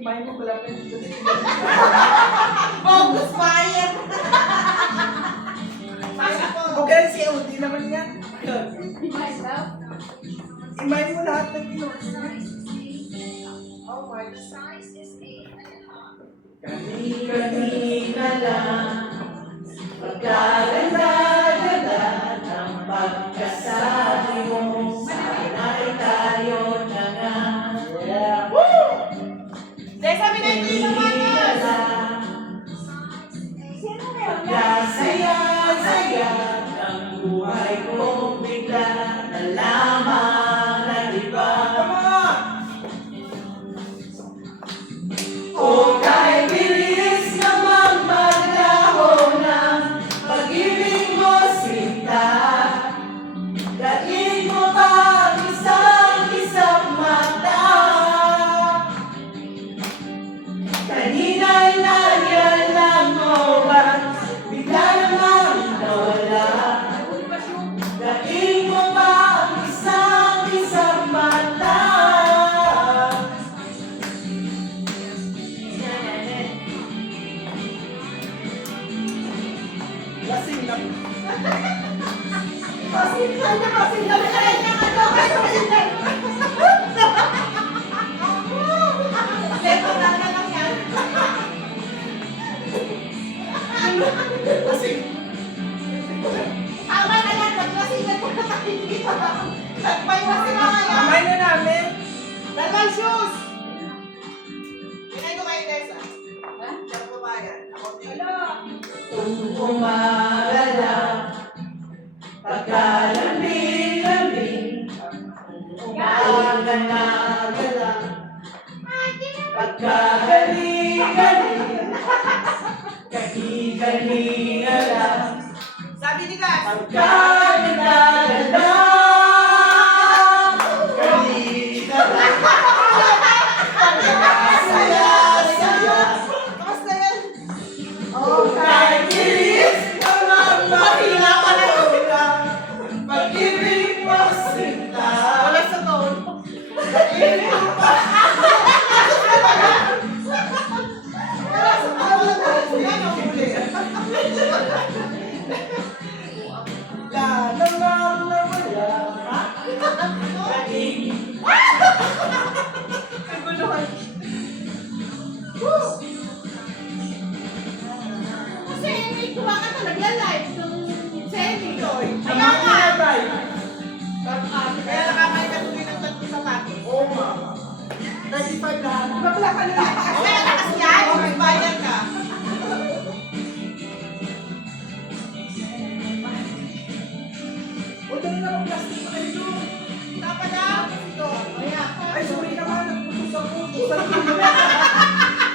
Imay mo pala pa dito. Focus fire! Okay, COD naman yan. Imay daw? Imay mo lahat ng pinuha. Oh my. Kani-kanina lang, pagkaganda-ganda ng pagkasabi mo, sana'y tayo na nga. Dahil sabi na ito yung mga Pagkasaya-saya ng buhay ko, bigla na lamang na iba. O kahit bilis namang maglaho ng pag-ibig mo, sinta, daig mo pa ang isang mata. Kanina'y nagyan lang mo ba, bigla namang nawala. Daig mo pa ang isang mata. Lasing lang. Pasing lang. Leto na lang yan. Lasing. Tama na yan. Paglasing na po na nakikita. Nagpay na si mga yan. Kamay na namin. Dalawang shoes! Pinay ko kayo, Tessa. Ha? Diyan po ba yan? Ako din. Kung umalala, pagkalambing-lambing, umagalagala, pagkagaling-galing, kahi-kaningala, Sabi ni Gas. pagkaganda-ganda, kaligala, pagkasaya-saya, Kamusta yan? o kahit bilis namang mahila ka na ulang, pag-ibig mo sinta. Wala sa tone. Daig mo pa. Wala sa tone. Yan ang huli. Lang na wala. Daig. Naguluhan. Kasi may kuha ka na nagla-live ng Senny. Kaya Kaya nga. Kaya Kaya nakamay ka tuloy ng tatlo sa pati. Oo nga. 95 lahat. Bakla ka na. Kaya nakas yan. May bayan ka. O, dali na mag-plastic pa kayo doon. Dapat na. Ito. Kaya. Ay, sorry naman. Nagputos ako.